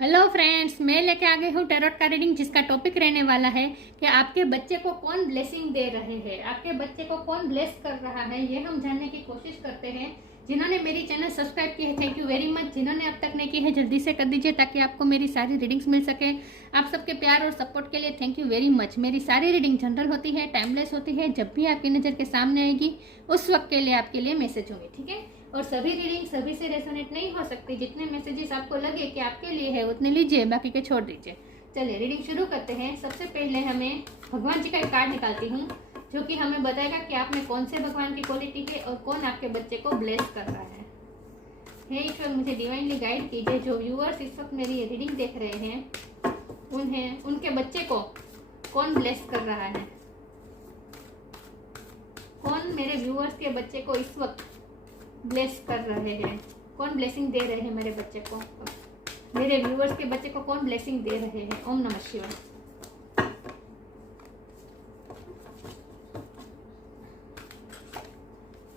Hello friends, मैं लेके आ गई हूँ टैरोट का रीडिंग, जिसका टॉपिक रहने वाला है कि आपके बच्चे को कौन ब्लेसिंग दे रहे हैं, आपके बच्चे को कौन ब्लेस कर रहा है, ये हम जानने की कोशिश करते हैं। जिन्होंने मेरी चैनल सब्सक्राइब की है, थैंक यू वेरी मच। जिन्होंने अब तक नहीं की है, जल्दी से कर दीजिए ताकि आपको मेरी सारी रीडिंग्स मिल सके। आप सबके प्यार और सपोर्ट के लिए थैंक यू वेरी मच। मेरी सारी रीडिंग जनरल होती है, टाइमलेस होती है। जब भी आपकी नज़र के सामने आएगी उस वक्त के लिए आपके लिए मैसेज होंगे, ठीक है। और सभी रीडिंग सभी से रेजोनेट नहीं हो सकती। जितने मैसेजेस आपको लगे कि आपके लिए है उतने लीजिए, बाकी के छोड़ दीजिए। चलिए रीडिंग शुरू करते हैं। सबसे पहले हमें भगवान जी का एक कार्ड निकालती हूँ, जो कि हमें बताएगा कि आप में कौन से भगवान की क्वालिटी है और कौन आपके बच्चे को ब्लेस कर रहा है। हे ईश्वर, मुझे डिवाइनली गाइड कीजिए। जो व्यूअर्स इस वक्त मेरी रीडिंग देख रहे हैं उनके बच्चे को कौन ब्लेस कर रहा है। कौन मेरे व्यूअर्स के बच्चे को इस वक्त ब्लेस कर रहे हैं, कौन ब्लेसिंग दे रहे हैं मेरे बच्चे को, मेरे व्यूअर्स के बच्चे को कौन ब्लेसिंग दे रहे हैं। ओम नमः शिवाय।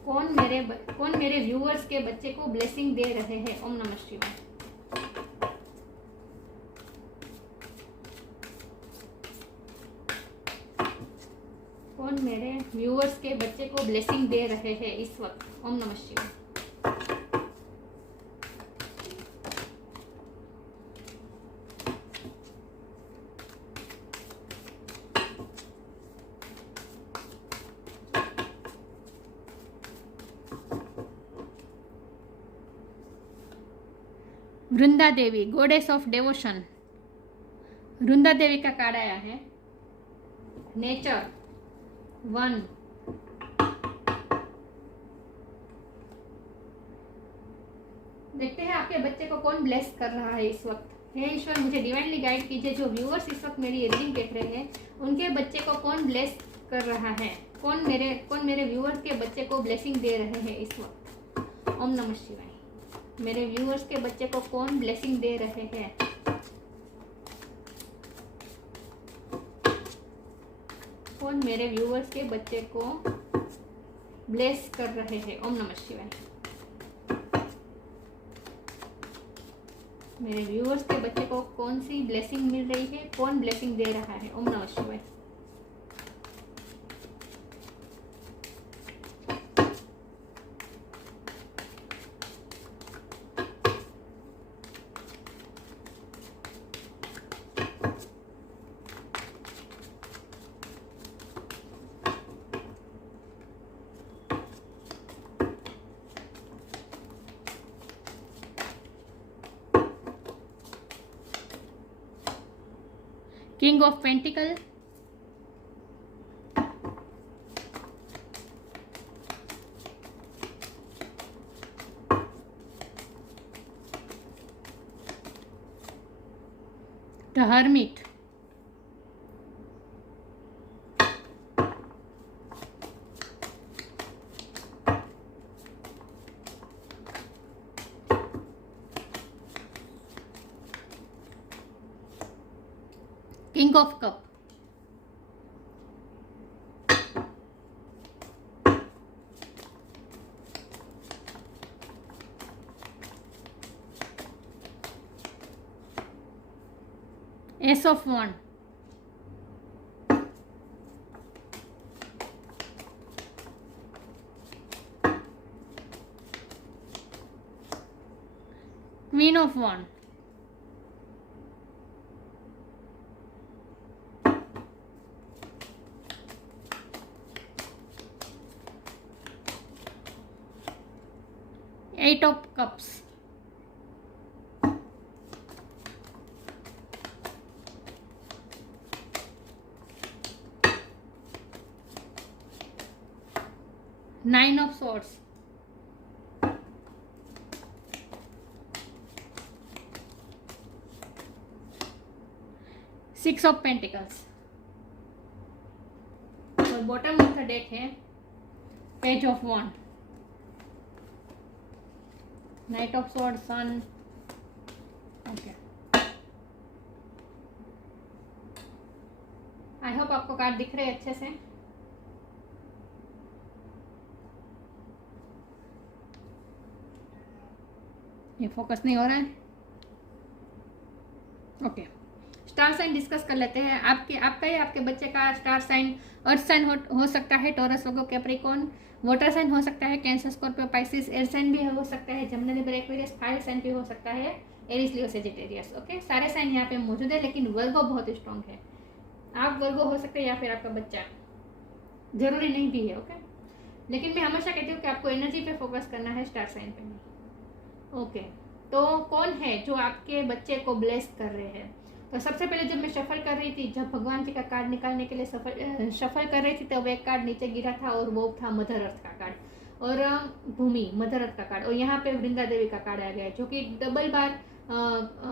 कौन मेरे व्यूअर्स के बच्चे को ब्लेसिंग दे रहे हैं। ओम नमः शिवाय। कौन मेरे व्यूअर्स के बच्चे को ब्लेसिंग दे रहे हैं इस वक्त। ओम नमः शिवाय। Vrinda Devi, goddess of डेवोशन। वृंदा देवी का कार्ड आया है नेचर 1। देखते हैं आपके बच्चे को कौन ब्लेस कर रहा है इस वक्त। हे ईश्वर, मुझे डिवाइनली गाइड कीजिए। जो व्यूअर्स इस वक्त मेरी रीडिंग देख रहे हैं उनके बच्चे को कौन ब्लेस कर रहा है। कौन मेरे व्यूअर्स के बच्चे को ब्लेसिंग दे रहे हैं इस वक्त। ओम नमः शिवाय। मेरे व्यूअर्स के बच्चे को कौन ब्लेसिंग दे रहे हैं। कौन मेरे व्यूअर्स के बच्चे को ब्लेस कर रहे हैं। ओम नमः शिवाय। मेरे व्यूअर्स के बच्चे को कौन सी ब्लेसिंग मिल रही है, कौन ब्लेसिंग दे रहा है। ओम नमः शिवाय। King of pentacle, the hermit, king of cup, ace of wand, queen of wand, eight of cups, nine of swords, six of pentacles. और बॉटम ऑफ द डेक है page of wand, knight of sword, sun. Okay, I hope आपको card दिख रहे हैं अच्छे से। ये focus नहीं हो रहा है। ओके, स्टार साइन डिस्कस कर लेते हैं। आपका या आपके बच्चे का स्टार साइन अर्थ साइन हो सकता है, Taurus, Virgo, Capricorn. Water sign हो सकता है, Cancer, Scorpio, Pisces. Air sign भी हो सकता है, जमनी, लिबर, एक्वेरियस। फायर साइन भी हो सकता है, एरिस, लियो, सेजिटेरियस। ओके, सारे साइन यहाँ पे मौजूद है, लेकिन वर्गो बहुत स्ट्रॉन्ग है। आप वर्गो हो सकते हैं या फिर आपका बच्चा, जरूरी नहीं भी है। ओके, लेकिन मैं हमेशा कहती हूँ कि आपको एनर्जी पे फोकस करना है, स्टार साइन पे नहीं। ओके, तो कौन है जो आपके बच्चे को ब्लेस कर रहे हैं? तो सबसे पहले जब मैं शफल कर रही थी, जब भगवान जी का कार्ड निकालने के लिए शफल कर रही थी, तब एक कार्ड नीचे गिरा था और वो था मदर अर्थ का कार्ड और भूमि, मदर अर्थ का कार्ड। और यहाँ पे वृंदा देवी का कार्ड आ गया है, जो कि डबल बार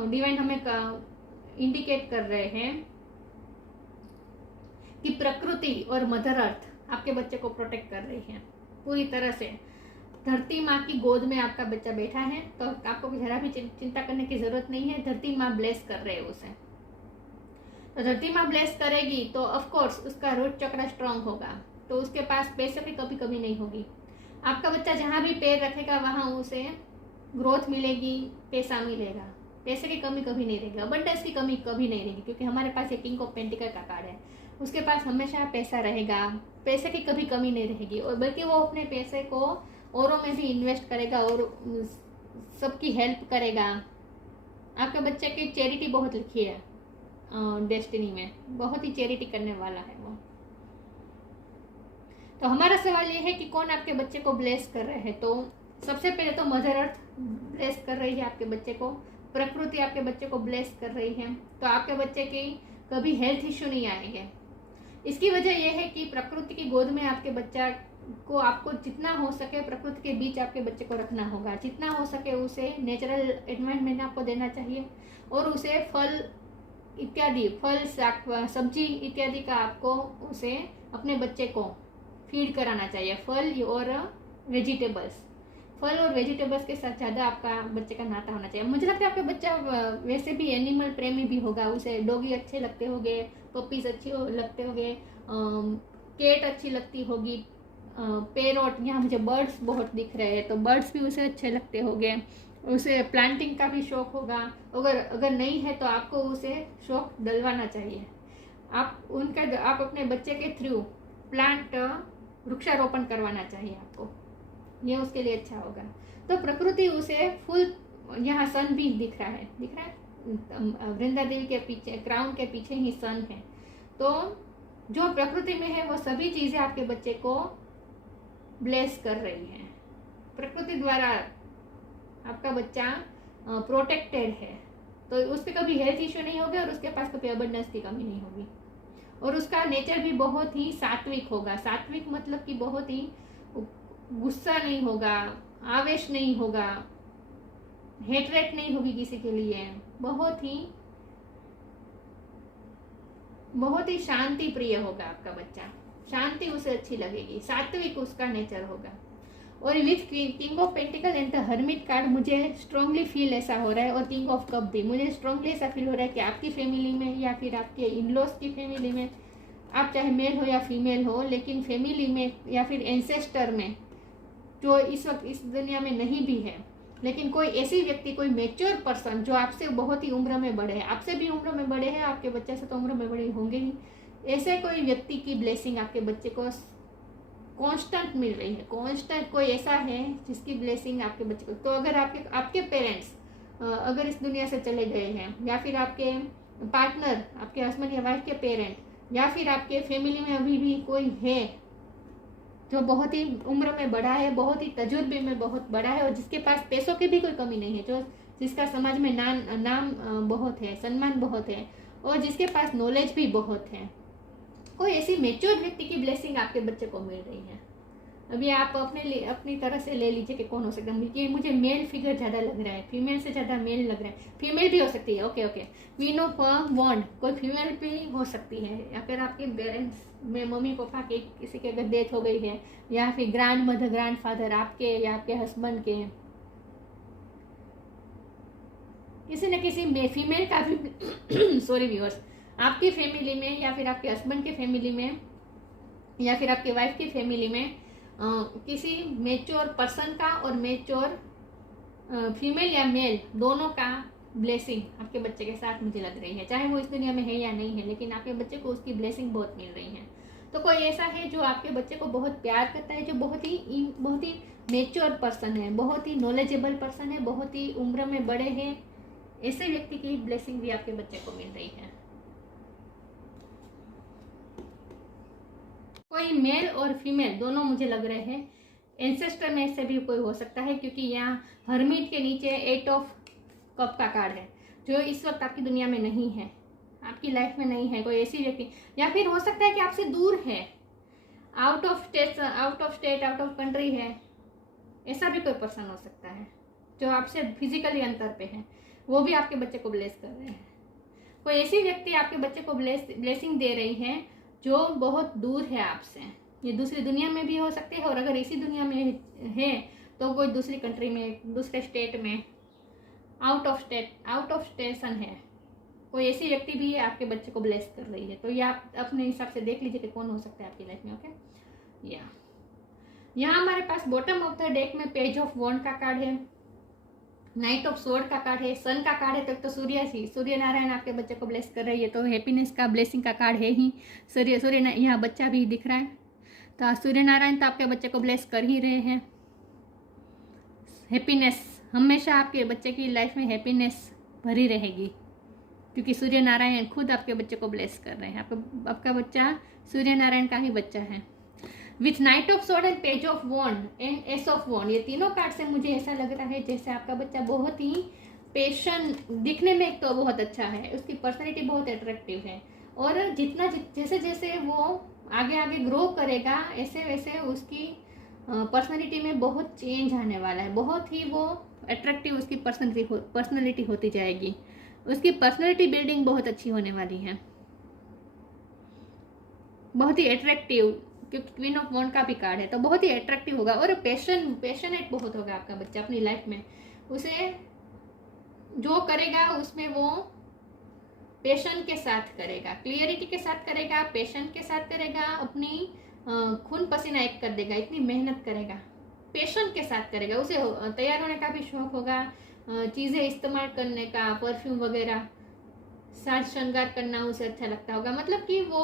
डिवाइन हमें इंडिकेट कर रहे हैं कि प्रकृति और मदर अर्थ आपके बच्चे को प्रोटेक्ट कर रही है पूरी तरह से। धरती माँ की गोद में आपका बच्चा बैठा है, तो आपको जरा भी चिंता करने की जरूरत नहीं है। धरती माँ ब्लेस कर रहे हैं उसे। तो धरती माँ ब्लेस करेगी तो ऑफ कोर्स उसका रूट चक्र स्ट्रांग होगा, तो उसके पास पैसे की कभी कभी नहीं होगी। आपका बच्चा जहाँ भी पैर रखेगा वहाँ उसे ग्रोथ मिलेगी, पैसा मिलेगा, पैसे की कमी कभी नहीं रहेगी, अबंडेंस की कमी कभी नहीं रहेगी, क्योंकि हमारे पास ये किंग ऑफ पेंटिकल का कार्ड है। उसके पास हमेशा पैसा रहेगा, पैसे की कभी कमी नहीं रहेगी, और बल्कि वो अपने पैसे को औरों में भी इन्वेस्ट करेगा और सबकी हेल्प करेगा। आपके बच्चे की चैरिटी बहुत लिखी है डेस्टिनी में, बहुत ही चैरिटी करने वाला है वो। तो हमारा सवाल ये है कि कौन आपके बच्चे को ब्लेस कर रहे हैं? तो सबसे पहले तो मदर अर्थ ब्लेस कर रही है आपके बच्चे को, प्रकृति आपके बच्चे को ब्लेस कर रही है। तो आपके बच्चे की कभी हेल्थ इश्यू नहीं आएंगे। इसकी वजह यह है कि प्रकृति की गोद में आपके बच्चा को, आपको जितना हो सके प्रकृति के बीच आपके बच्चे को रखना होगा, जितना हो सके उसे नेचुरल एनवायरनमेंट आपको देना चाहिए, और उसे फल इत्यादि, फल सब्जी इत्यादि का आपको उसे अपने बच्चे को फीड कराना चाहिए। फल और वेजिटेबल्स, फल और वेजिटेबल्स के साथ ज़्यादा आपका बच्चे का नाता होना चाहिए। मुझे लगता है आपका बच्चा वैसे भी एनिमल प्रेमी भी होगा, उसे डॉगी अच्छे लगते होंगे, पपीज अच्छे लगते होंगे, कैट अच्छी लगती होगी, पैरोट, यहाँ मुझे बर्ड्स बहुत दिख रहे हैं, तो बर्ड्स भी उसे अच्छे लगते होंगे। उसे प्लांटिंग का भी शौक होगा। अगर नहीं है तो आपको उसे शौक डलवाना चाहिए। आप अपने बच्चे के थ्रू प्लांट वृक्षारोपण करवाना चाहिए आपको, ये उसके लिए अच्छा होगा। तो प्रकृति उसे फुल, यहाँ सन भी दिख रहा है वृंदा देवी के पीछे, क्राउन के पीछे ही सन है। तो जो प्रकृति में है वो सभी चीजें आपके बच्चे को ब्लेस कर रही है। प्रकृति द्वारा आपका बच्चा प्रोटेक्टेड है, तो उसके कभी हेल्थ इश्यू नहीं होगा और उसके पास कभी अबंडेंस की कमी नहीं होगी। और उसका नेचर भी बहुत ही सात्विक होगा। सात्विक मतलब कि बहुत ही गुस्सा नहीं होगा, आवेश नहीं होगा, हेटरेट नहीं होगी किसी के लिए, बहुत ही शांति प्रिय होगा आपका बच्चा। शांति उसे अच्छी लगेगी, सात्विक उसका नेचर होगा। और with king of pentacle and the hermit card मुझे स्ट्रांगली फील ऐसा हो रहा है, और किंग ऑफ कप भी मुझे स्ट्रांगली ऐसा फील हो रहा है कि आपकी फैमिली में या फिर आपके इन-लॉज की फैमिली में, आप चाहे मेल हो या फीमेल हो, लेकिन फैमिली में या फिर एंसेस्टर में जो इस वक्त इस दुनिया में नहीं भी है, लेकिन कोई ऐसी व्यक्ति, कोई मेच्योर पर्सन जो आपसे बहुत ही उम्र में बड़े हैं, आपसे भी उम्र में बड़े हैं, आपके बच्चे से तो उम्र में बड़े होंगे ही, ऐसे कोई व्यक्ति की ब्लेसिंग आपके बच्चे को कांस्टेंट मिल रही है। कांस्टेंट कोई ऐसा है जिसकी ब्लेसिंग आपके बच्चे को, तो अगर आपके पेरेंट्स अगर इस दुनिया से चले गए हैं, या फिर आपके पार्टनर, आपके हस्बैंड या वाइफ के पेरेंट, या फिर आपके फैमिली में अभी भी कोई है जो बहुत ही उम्र में बड़ा है, बहुत ही तजुर्बे में बहुत बड़ा है, और जिसके पास पैसों की भी कोई कमी नहीं है, जिसका समाज में नाम बहुत है, सम्मान बहुत है, और जिसके पास नॉलेज भी बहुत है, कोई ऐसी मेच्योर व्यक्ति की ब्लेसिंग आपके बच्चे को मिल रही है। अभी आप अपनी तरह से ले लीजिए कि कौन हो सकता है। मुझे मेल फिगर ज़्यादा लग रहा है, फीमेल से ज़्यादा मेल लग रहा है। फीमेल भी हो सकती है, ओके। क्वीन ऑफ वॉन्ड कोई फीमेल भी हो सकती है, या फिर आपके पेरेंट्स में मम्मी पापा के किसी के अगर डेथ हो गई है, या फिर ग्रैंड मदर ग्रैंड फादर आपके या आपके हस्बैंड के, किसी न किसी फीमेल का भी सॉरी व्यूअर्स, आपकी फैमिली में या फिर आपके हस्बैंड के फैमिली में या फिर आपके वाइफ की फैमिली में किसी मेच्योर पर्सन का और मेच्योर फीमेल या मेल दोनों का ब्लेसिंग आपके बच्चे के साथ मुझे लग रही है, चाहे वो इस दुनिया में है या नहीं है, लेकिन आपके बच्चे को उसकी ब्लेसिंग बहुत मिल रही है। तो कोई ऐसा है जो आपके बच्चे को बहुत प्यार करता है, जो बहुत ही मेच्योर पर्सन है, बहुत ही नॉलेजेबल पर्सन है, बहुत ही उम्र में बड़े हैं, ऐसे व्यक्ति की ब्लेसिंग भी आपके बच्चे को मिल रही है। कोई मेल और फीमेल दोनों मुझे लग रहे हैं, एंसेस्टर में से भी कोई हो सकता है, क्योंकि यहाँ हरमिट के नीचे 8 ऑफ कप का कार्ड है, जो इस वक्त आपकी दुनिया में नहीं है, आपकी लाइफ में नहीं है। कोई ऐसी व्यक्ति, या फिर हो सकता है कि आपसे दूर है, out of state, out of country है, ऐसा भी कोई पर्सन हो सकता है जो आपसे फिजिकली अंतर पे है, वो भी आपके बच्चे को ब्लेस कर रहे हैं। कोई ऐसी व्यक्ति आपके बच्चे को ब्लेसिंग दे रही है जो बहुत दूर है आपसे, ये दूसरी दुनिया में भी हो सकते हैं, और अगर इसी दुनिया में है तो कोई दूसरी कंट्री में, दूसरे स्टेट में, आउट ऑफ स्टेशन है, कोई ऐसी व्यक्ति भी है आपके बच्चे को ब्लेस कर रही है। तो ये आप अपने हिसाब से देख लीजिए कि कौन हो सकता है आपकी लाइफ में। ओके, यहाँ हमारे पास बॉटम ऑफ द डेक में पेज ऑफ वॉन्ड का कार्ड है, नाइट ऑफ सोर्ड का कार्ड है, सन का कार्ड है, तो सूर्य नारायण आपके बच्चे को ब्लेस कर रही है, तो हैप्पीनेस का ब्लेसिंग का कार्ड है ही। सूर्य यहाँ बच्चा भी दिख रहा है, तो सूर्य नारायण तो आपके बच्चे को ब्लेस कर ही रहे हैं। हैप्पीनेस, हमेशा आपके बच्चे की लाइफ में हैप्पीनेस भरी रहेगी, क्योंकि सूर्य नारायण खुद आपके बच्चे को ब्लेस कर रहे हैं। आपका बच्चा सूर्य नारायण का ही बच्चा है। With knight of sword and page of wand and ace of wand, ये तीनों कार्ड से मुझे ऐसा लग रहा है जैसे आपका बच्चा बहुत ही पेशेंट, दिखने में एक तो बहुत अच्छा है, उसकी पर्सनैलिटी बहुत अट्रैक्टिव है, और जैसे जैसे वो आगे ग्रो करेगा ऐसे वैसे उसकी पर्सनैलिटी में बहुत चेंज आने वाला है, बहुत ही वो अट्रैक्टिव उसकी पर्सनैलिटी होती जाएगी, उसकी पर्सनैलिटी बिल्डिंग बहुत अच्छी होने वाली है, बहुत ही अट्रैक्टिव, क्योंकि क्वीन ऑफ वॉन्ड का भी कार्ड है, तो बहुत ही अट्रैक्टिव होगा, और पैशनेट बहुत होगा आपका बच्चा अपनी लाइफ में। उसे जो करेगा उसमें वो पैशन के साथ करेगा, क्लियरिटी के साथ करेगा, पैशन के साथ करेगा, अपनी खून पसीना एक कर देगा, इतनी मेहनत करेगा, पैशन के साथ करेगा। उसे तैयार होने का भी शौक होगा, चीज़ें इस्तेमाल करने का, परफ्यूम वगैरह, साज श्रृंगार करना उसे अच्छा लगता होगा, मतलब कि वो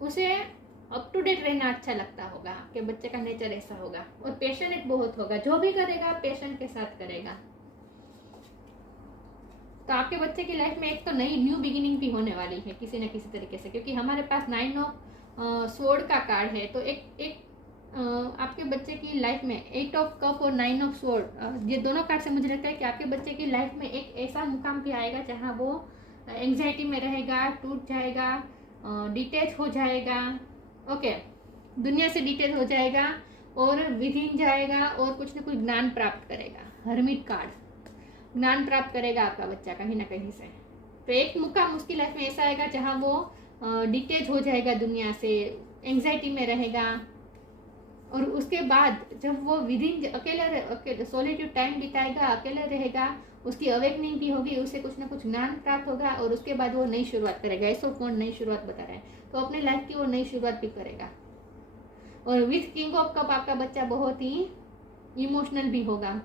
उसे अप टू डेट रहना अच्छा लगता होगा, आपके बच्चे का नेचर ऐसा होगा, और पैशनेट बहुत होगा, जो भी करेगा पैशन के साथ करेगा। तो आपके बच्चे की लाइफ में एक तो नई न्यू बिगिनिंग भी होने वाली है किसी न किसी तरीके से, क्योंकि हमारे पास 9 ऑफ स्वॉर्ड का कार्ड है, तो एक आपके बच्चे की लाइफ में 8 ऑफ कप और 9 ऑफ स्वॉर्ड, ये दोनों कार्ड से मुझे लगता है कि आपके बच्चे की लाइफ में एक ऐसा मुकाम भी आएगा जहाँ वो एंग्जाइटी में रहेगा, टूट जाएगा, डिटेच हो जाएगा, ओके, दुनिया से डिटेच हो जाएगा और विधिन जाएगा, और कुछ न कुछ ज्ञान प्राप्त करेगा। हर्मिट कार्ड, ज्ञान प्राप्त करेगा आपका बच्चा कहीं ना कहीं से। तो एक मुकाम उसकी लाइफ में ऐसा आएगा जहाँ वो डिटेच हो जाएगा दुनिया से, एंग्जाइटी में रहेगा, और उसके बाद जब वो विदिन अकेले सॉलिट्यूड टाइम बिताएगा, अकेले रहेगा, उसकी अवेकनिंग भी होगी, उसे कुछ ना कुछ ज्ञान प्राप्त होगा, और उसके बाद वो नई शुरुआत करेगा। ऐसा कौन नई शुरुआत बता रहा है, तो अपने लाइफ की वो नई शुरुआत भी करेगा। और विथ किंग ऑफ कप आपका बच्चा बहुत ही इमोशनल भी होगा,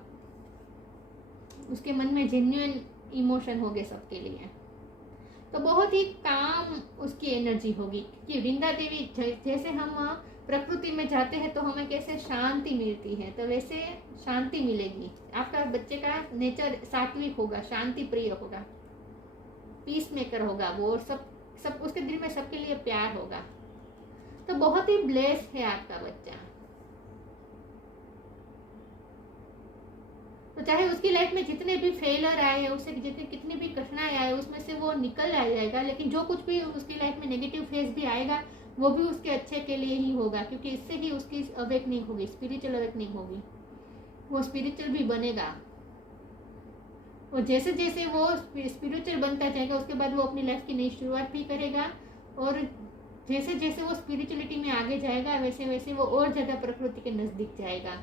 उसके मन में जेन्युइन इमोशन होंगे सबके लिए, तो बहुत ही काम उसकी एनर्जी होगी। कि वृंदा देवी, जैसे हम प्रकृति में जाते हैं तो हमें कैसे शांति मिलती है, तो वैसे शांति मिलेगी। आपका बच्चे का नेचर सात्विक होगा, शांति प्रिय होगा, पीस मेकर होगा वो, और सब उसके दिल में सबके लिए प्यार होगा। तो बहुत ही ब्लेस्ड है आपका बच्चा। तो चाहे उसकी लाइफ में जितने भी फेलर आए, उसे कितनी भी कठिनाई आए, उसमें से वो निकल आ जाएगा, लेकिन जो कुछ भी उसकी लाइफ में नेगेटिव फेज भी आएगा वो भी उसके अच्छे के लिए ही होगा, क्योंकि इससे ही उसकी अवेकनिंग होगी, स्पिरिचुअल अवेकनिंग होगी, वो स्पिरिचुअल भी बनेगा। और जैसे जैसे वो स्पिरिचुअल बनता जाएगा उसके बाद वो अपनी लाइफ की नई शुरुआत भी करेगा, और जैसे जैसे वो स्पिरिचुअलिटी में आगे जाएगा वैसे वैसे वो और ज़्यादा प्रकृति के नज़दीक जाएगा।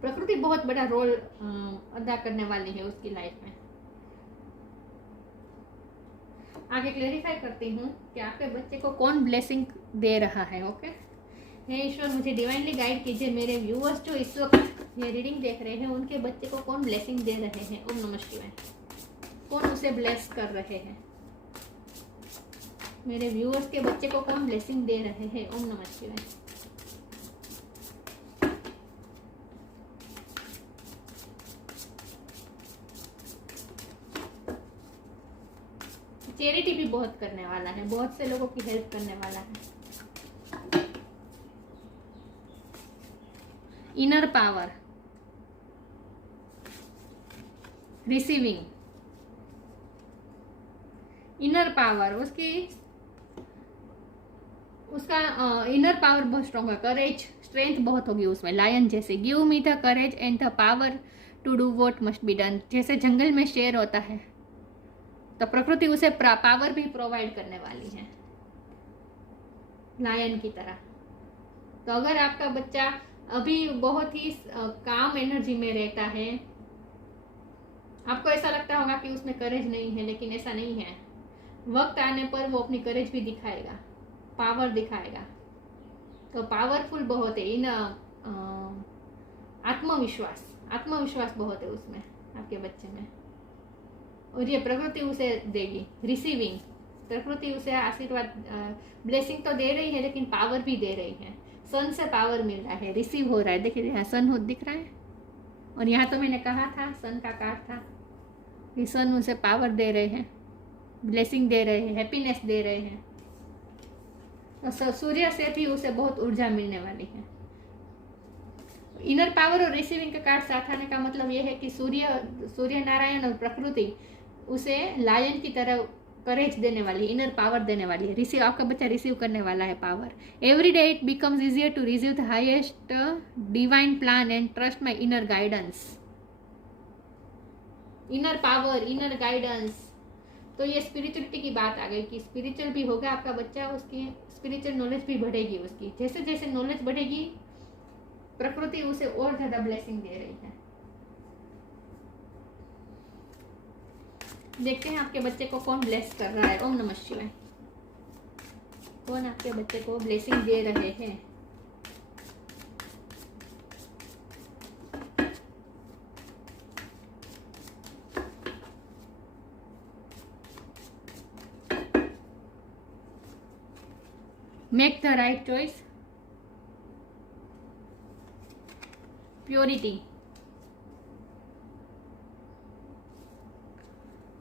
प्रकृति बहुत बड़ा रोल अदा करने वाली है उसकी लाइफ में। आगे क्लेरिफाई करती हूँ कि आपके बच्चे को कौन ब्लेसिंग दे रहा है। ओके, हे ईश्वर, मुझे डिवाइनली गाइड कीजिए, मेरे व्यूअर्स जो इस वक्त ये रीडिंग देख रहे हैं उनके बच्चे को कौन ब्लेसिंग दे रहे हैं। ओम नमः शिवाय। कौन उसे ब्लेस कर रहे हैं, मेरे व्यूअर्स के बच्चे को कौन ब्लेसिंग दे रहे हैं। ओम नमः शिवाय। चैरिटी भी बहुत करने वाला है, बहुत से लोगों की हेल्प करने वाला है। Inner power, receiving, inner power, उसका इनर पावर बहुत स्ट्रॉन्ग है। करेज, स्ट्रेंथ बहुत होगी उसमें, लायन जैसे। Give me the courage and the power to do what must be done. जैसे जंगल में शेर होता है तो प्रकृति उसे पावर भी प्रोवाइड करने वाली है, लायन की तरह। तो अगर आपका बच्चा अभी बहुत ही काम एनर्जी में रहता है, आपको ऐसा लगता होगा कि उसमें करेज नहीं है, लेकिन ऐसा नहीं है। वक्त आने पर वो अपनी करेज भी दिखाएगा, पावर दिखाएगा। तो पावरफुल बहुत है इन आत्मविश्वास बहुत है उसमें, आपके बच्चे में। और ये प्रकृति उसे देगी, रिसीविंग। प्रकृति उसे आशीर्वाद, ब्लेसिंग तो दे रही है, लेकिन पावर भी दे रही है। सन से पावर मिल रहा है, रिसीव हो रहा है। देखिए यहाँ सन हो दिख रहा है, और यहाँ तो मैंने कहा था सन का कार्ड था कि सन उसे पावर दे रहे हैं, ब्लेसिंग दे रहे हैं, हैप्पीनेस दे रहे हैं। तो सूर्य से भी उसे बहुत ऊर्जा मिलने वाली है। इनर पावर और रिसीविंग का कार्ड साथ आने का मतलब यह है कि सूर्य नारायण और प्रकृति उसे लायन की तरह करेज देने वाली, इनर पावर देने वाली है। रिसीव, आपका बच्चा रिसीव करने वाला है power. Every day it becomes easier to receive the highest divine plan and trust my inner guidance. Inner power, inner guidance. तो ये स्पिरिचुअलिटी की बात आ गई कि स्पिरिचुअल भी होगा आपका बच्चा, उसकी स्पिरिचुअल नॉलेज भी बढ़ेगी उसकी। जैसे जैसे नॉलेज बढ़ेगी, प्रकृति उसे और ज्यादा ब्लेसिंग दे रही है। देखते हैं आपके बच्चे को कौन ब्लेस कर रहा है। ओम नमः शिवाय। कौन आपके बच्चे को ब्लेसिंग दे रहे हैं। Make the right choice, purity,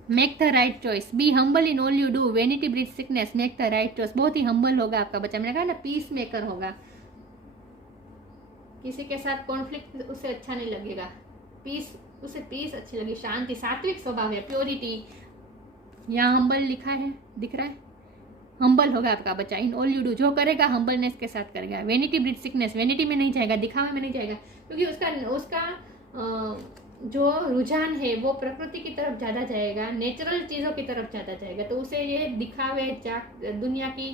make the right choice, be humble in all you do, vanity breeds sickness, make the right choice. बहुत ही हम्बल होगा आपका बच्चा। मैंने कहा ना, पीस मेकर होगा। किसी के साथ कॉन्फ्लिक्ट उसे अच्छा नहीं लगेगा, उसे पीस अच्छी लगी, शांति, सात्विक स्वभाव है, प्योरिटी। यहाँ हम्बल लिखा है, दिख रहा है, हम्बल होगा आपका बच्चा। इन ऑल यू डू, जो करेगा हम्बलनेस के साथ करेगा। वेनिटी ब्रीड्स सिकनेस, वेनिटी में नहीं जाएगा, दिखावे में नहीं जाएगा, क्योंकि उसका जो रुझान है वो प्रकृति की तरफ ज़्यादा जाएगा, नेचुरल चीज़ों की तरफ ज़्यादा जाएगा। तो उसे ये दिखावे, दुनिया की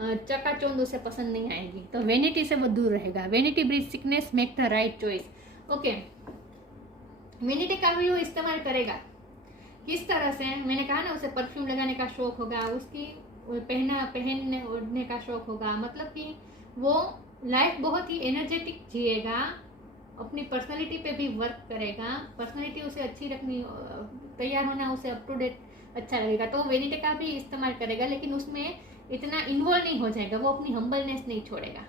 चकाचौंध उसे पसंद नहीं आएगी। तो वेनिटी से वो दूर रहेगा। Vanity breeds sickness, make the right choice. Okay, vanity का भी वो इस्तेमाल करेगा। किस तरह से? मैंने कहा ना, उसे परफ्यूम लगाने का शौक होगा, उसकी पहनने ओढ़ने का शौक होगा। मतलब कि वो लाइफ बहुत ही एनर्जेटिक जिएगा, अपनी पर्सनालिटी पे भी वर्क करेगा। पर्सनालिटी उसे अच्छी रखनी, तैयार होना उसे अप टू डेट अच्छा लगेगा। तो वेनिटी का भी इस्तेमाल करेगा, लेकिन उसमें इतना इन्वॉल्व नहीं हो जाएगा, वो अपनी हम्बलनेस नहीं छोड़ेगा।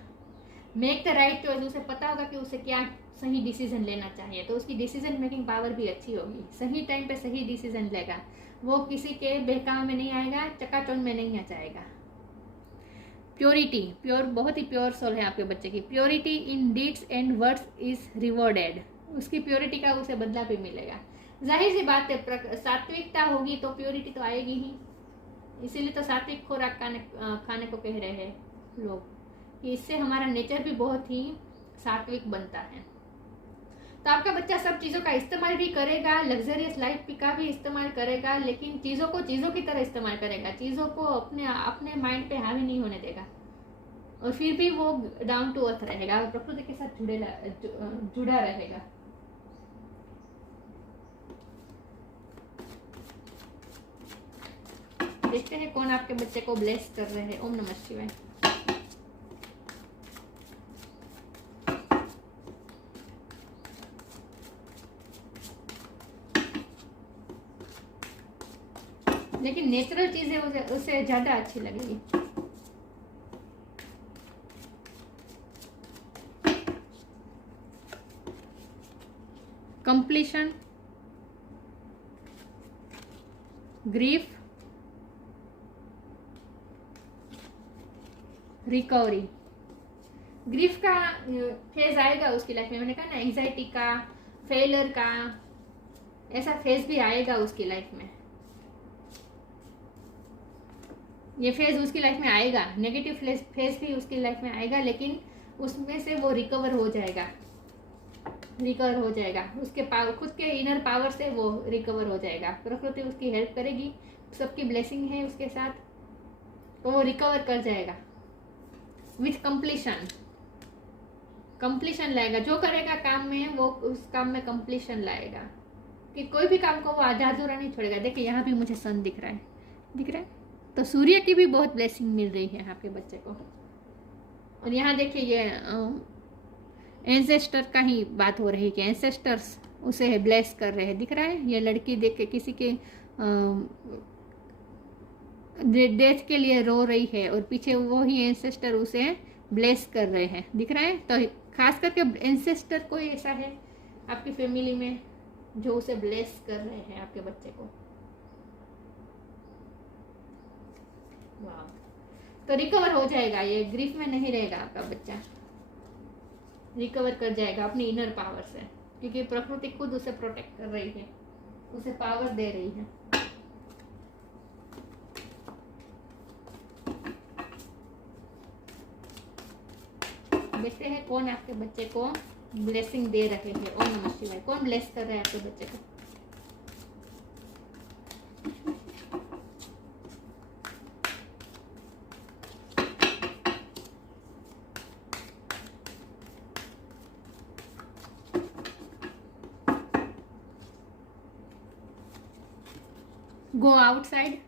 मेक द राइट चॉइस, उसे पता होगा कि उसे क्या सही डिसीजन लेना चाहिए, तो उसकी डिसीजन मेकिंग पावर भी अच्छी होगी। सही टाइम पे सही डिसीजन लेगा, वो किसी के बहकाव में नहीं आएगा, चकाचौंध में नहीं आ जाएगा। प्योरिटी, प्योर, बहुत ही प्योर सोल है आपके बच्चे की। Purity in deeds and words is rewarded, उसकी प्योरिटी का उसे बदला भी मिलेगा। जाहिर सी बात है, सात्विकता होगी तो प्योरिटी तो आएगी ही। इसीलिए तो सात्विक खुराक खाने को कह रहे हैं लोग, कि इससे हमारा नेचर भी बहुत ही सात्विक बनता है। तो आपका बच्चा सब चीज़ों का इस्तेमाल भी करेगा, लग्जरियस लाइफ का भी इस्तेमाल करेगा, लेकिन चीज़ों को चीज़ों की तरह इस्तेमाल करेगा। चीज़ों को अपने माइंड पे हावी नहीं होने देगा, और फिर भी वो डाउन टू अर्थ रहेगा, प्रकृति के साथ जुड़ा रहेगा। देखते हैं कौन आपके बच्चे को ब्लेस कर रहे हैं। ओम नमः शिवाय। लेकिन नेचुरल चीजें उसे ज्यादा अच्छी लगेगी। Completion, grief, recovery. ग्रीफ का फेज आएगा उसकी लाइफ में, मैंने कहा ना, एंजाइटी का, फेलियर का, ऐसा फेज भी आएगा उसकी लाइफ में। ये फेज उसकी लाइफ में आएगा, नेगेटिव फेज भी उसकी लाइफ में आएगा, लेकिन उसमें से वो रिकवर हो जाएगा, रिकवर हो जाएगा। उसके पावर, खुद के इनर पावर से वो रिकवर हो जाएगा। प्रकृति उसकी हेल्प करेगी, सबकी ब्लेसिंग है उसके साथ, तो वो रिकवर कर जाएगा विथ कंप्लीशन। कंप्लीशन लाएगा, जो करेगा काम में वो उस काम में कंप्लीशन लाएगा, कि कोई भी काम को वो आधा अधूरा नहीं छोड़ेगा। देखिए यहाँ भी मुझे सन दिख रहा है, दिख रहा है, तो सूर्य की भी बहुत ब्लेसिंग मिल रही है आपके बच्चे को। और यहाँ देखिए ये एंसेस्टर का ही बात हो रही है कि एंसेस्टर्स उसे ब्लेस कर रहे हैं, दिख रहा है। ये लड़की देख के किसी के डेथ के लिए रो रही है और पीछे वो ही एंसेस्टर उसे ब्लेस कर रहे हैं, दिख रहा है। तो खास करके एंसेस्टर कोई ऐसा है आपकी फैमिली में जो उसे ब्लेस कर रहे हैं आपके बच्चे को। वाह, तो रिकवर हो जाएगा, ये ग्रीफ में नहीं रहेगा आपका बच्चा, रिकवर कर जाएगा अपनी इनर पावर से, क्योंकि प्रकृति खुद उसे प्रोटेक्ट कर रही है, उसे पावर दे रही है। देखते हैं कौन आपके बच्चे को ब्लेसिंग दे रहे हैं। ओम नमः शिवाय। कौन ब्लेस कर रहा है आपके बच्चे को? Go outside.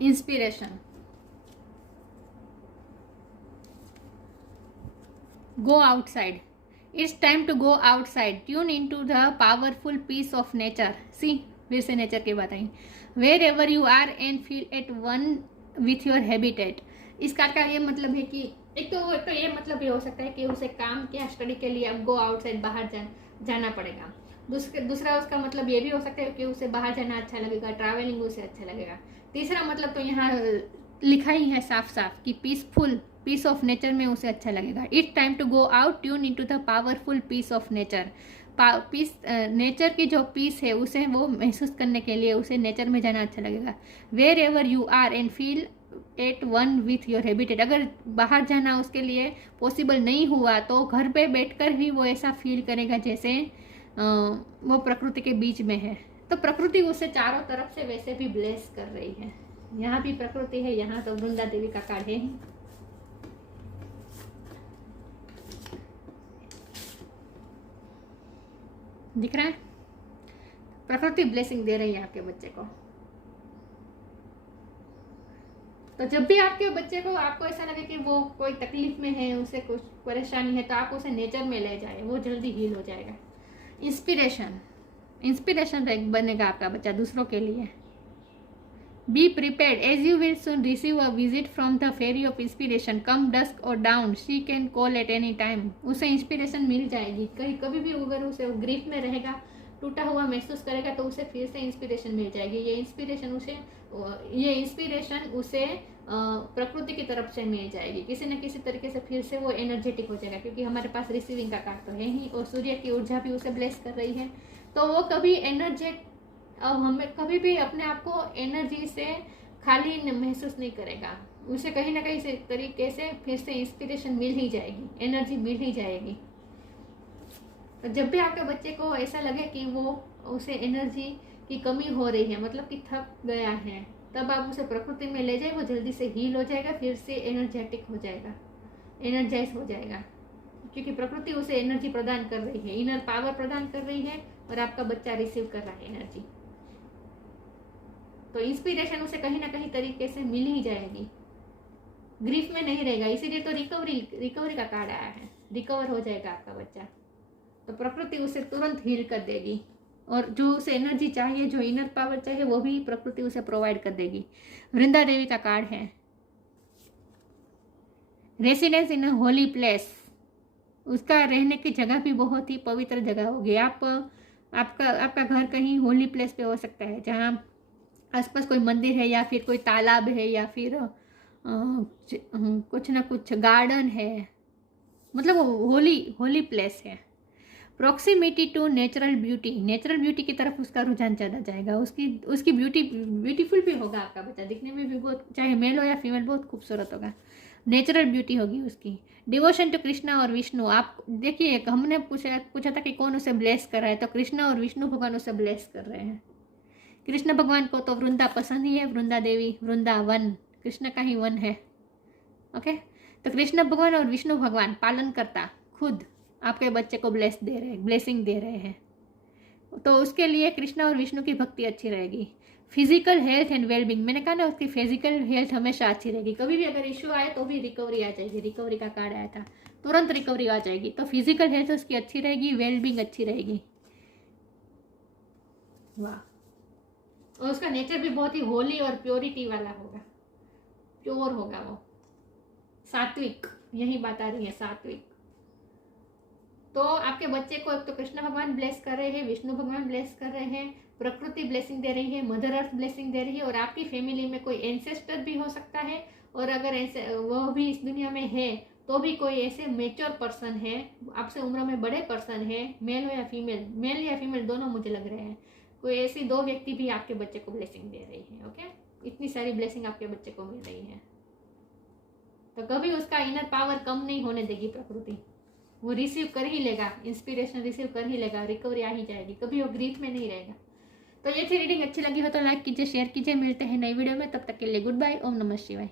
Inspiration. Go outside. It's time to go outside. Tune into the powerful peace of nature. See, फिर से नेचर की बात आई। Wherever you are and feel at one with your habitat. इस कार का ये मतलब है कि एक तो ये मतलब ये हो सकता है कि उसे काम या स्टडी के लिए अब गो आउटसाइड, बाहर जाना पड़ेगा। दूसरा उसका मतलब ये भी हो सकता है कि उसे बाहर जाना अच्छा लगेगा, ट्रैवलिंग उसे अच्छा लगेगा। तीसरा मतलब तो यहाँ लिखा ही है साफ साफ कि पीसफुल, पीस ऑफ नेचर में उसे अच्छा लगेगा। It's time to go out, tune into the powerful peace of nature. Peace, nature की जो पीस है उसे वो महसूस करने के लिए उसे नेचर में जाना अच्छा लगेगा। Wherever you are and feel at one with your habitat. अगर बाहर जाना उसके लिए पॉसिबल नहीं हुआ तो घर पे बैठकर भी वो ऐसा फील करेगा जैसे वो प्रकृति के बीच में है। तो प्रकृति उसे चारों तरफ से वैसे भी ब्लेस कर रही है। यहाँ भी प्रकृति है, यहाँ तो वृंदा देवी का कार्ड है ही। दिख रहा है, प्रकृति ब्लेसिंग दे रही है आपके बच्चे को। तो जब भी आपके बच्चे को, आपको ऐसा लगे कि वो कोई तकलीफ में है, उसे कुछ परेशानी है, तो आप उसे नेचर में ले जाए, वो जल्दी हील हो जाएगा। इंस्पिरेशन बनेगा आपका बच्चा दूसरों के लिए। Be prepared as you will soon receive a visit from the fairy of inspiration, come dusk और dawn, she can call at any time. उसे इंस्पिरेशन मिल जाएगी, कभी भी अगर उसे ग्रीफ में रहेगा, टूटा हुआ महसूस करेगा, तो उसे फिर से इंस्पिरेशन मिल जाएगी। ये इंस्पिरेशन उसे प्रकृति की तरफ से मिल जाएगी, किसी न किसी तरीके से फिर से वो एनर्जेटिक हो जाएगा, क्योंकि हमारे पास रिसीविंग का कार्ड तो है ही, और सूर्य की ऊर्जा भी उसे ब्लेस कर रही है। तो वो कभी हमें कभी भी अपने आप को एनर्जी से खाली महसूस नहीं करेगा। उसे कहीं ना कहीं से तरीके से फिर से इंस्पिरेशन मिल ही जाएगी, एनर्जी मिल ही जाएगी। तो जब भी आपके बच्चे को ऐसा लगे कि वो उसे एनर्जी की कमी हो रही है, मतलब कि थक गया है, तब आप उसे प्रकृति में ले जाए, वो जल्दी से हील हो जाएगा, फिर से एनर्जेटिक हो जाएगा, एनर्जाइज हो जाएगा, क्योंकि प्रकृति उसे एनर्जी प्रदान कर रही है, इनर पावर प्रदान कर रही है, और आपका बच्चा रिसीव कर रहा है एनर्जी। तो इंस्पिरेशन उसे कहीं ना कहीं तरीके से मिल ही जाएगी, ग्रीफ में नहीं रहेगा। इसीलिए तो रिकवरी का कार्ड आया है, रिकवर हो जाएगा आपका बच्चा। तो प्रकृति उसे तुरंत हील कर देगी, और जो उसे एनर्जी चाहिए, जो इनर पावर चाहिए, वो भी प्रकृति उसे प्रोवाइड कर देगी। वृंदा देवी का कार्ड है। रेसिडेंस इन अ होली प्लेस, उसका रहने की जगह भी बहुत ही पवित्र जगह होगी। आपका घर कहीं होली प्लेस पे हो सकता है, जहाँ आसपास कोई मंदिर है या फिर कोई तालाब है या फिर कुछ ना कुछ गार्डन है, मतलब होली होली प्लेस है। Proximity to natural beauty, natural beauty की तरफ उसका रुझान ज़्यादा जाएगा। उसकी ब्यूटीफुल भी होगा आपका बच्चा, दिखने में भी बहुत, चाहे मेल हो या फीमेल, बहुत खूबसूरत होगा। नेचुरल ब्यूटी होगी उसकी। डिवोशन टू कृष्णा और विष्णु, आप देखिए हमने पूछा था कि कौन उसे ब्लेस कर रहा है, तो कृष्णा और विष्णु भगवान उसे ब्लेस कर रहे हैं। कृष्ण भगवान को तो वृंदा पसंद ही है, वृंदा देवी, वृंदावन कृष्ण का ही वन है। ओके, तो कृष्ण भगवान और विष्णु भगवान पालन करता खुद आपके बच्चे को ब्लेसिंग दे रहे हैं, तो उसके लिए कृष्णा और विष्णु की भक्ति अच्छी रहेगी। फिजिकल हेल्थ एंड वेलबींग, मैंने कहा ना उसकी फिजिकल हेल्थ हमेशा अच्छी रहेगी। कभी भी अगर इश्यू आए तो भी रिकवरी आ जाएगी, रिकवरी का कार्ड आया था, तुरंत रिकवरी आ जाएगी। तो फिजिकल हेल्थ उसकी अच्छी रहेगी, वेलबींग अच्छी रहेगी। वाह, और उसका नेचर भी बहुत ही होली और प्योरिटी वाला होगा, प्योर होगा वो, सात्विक, यही बात आ रही है, सात्विक। तो आपके बच्चे को तो कृष्ण भगवान ब्लेस कर रहे हैं, विष्णु भगवान ब्लेस कर रहे हैं, प्रकृति ब्लेसिंग दे रही है, मदर अर्थ ब्लेसिंग दे रही है, और आपकी फैमिली में कोई एंसेस्टर भी हो सकता है, और अगर ऐसे वो भी इस दुनिया में है तो भी कोई ऐसे मेच्योर पर्सन है, आपसे उम्र में बड़े पर्सन है, मेल हो या फीमेल, मेल या फीमेल दोनों मुझे लग रहे हैं, कोई ऐसी 2 व्यक्ति भी आपके बच्चे को ब्लेसिंग दे रही है। ओके, इतनी सारी ब्लेसिंग आपके बच्चे को मिल रही है, तो कभी उसका इनर पावर कम नहीं होने देगी प्रकृति, वो रिसीव कर ही लेगा, इंस्पिरेशन रिसीव कर ही लेगा, रिकवरी आ ही जाएगी, कभी वो ग्रीफ में नहीं रहेगा। तो ये थी रीडिंग, अच्छी लगी हो तो लाइक कीजिए, शेयर कीजिए, मिलते हैं नई वीडियो में, तब तक के लिए गुड बाय, ओम नमः शिवाय।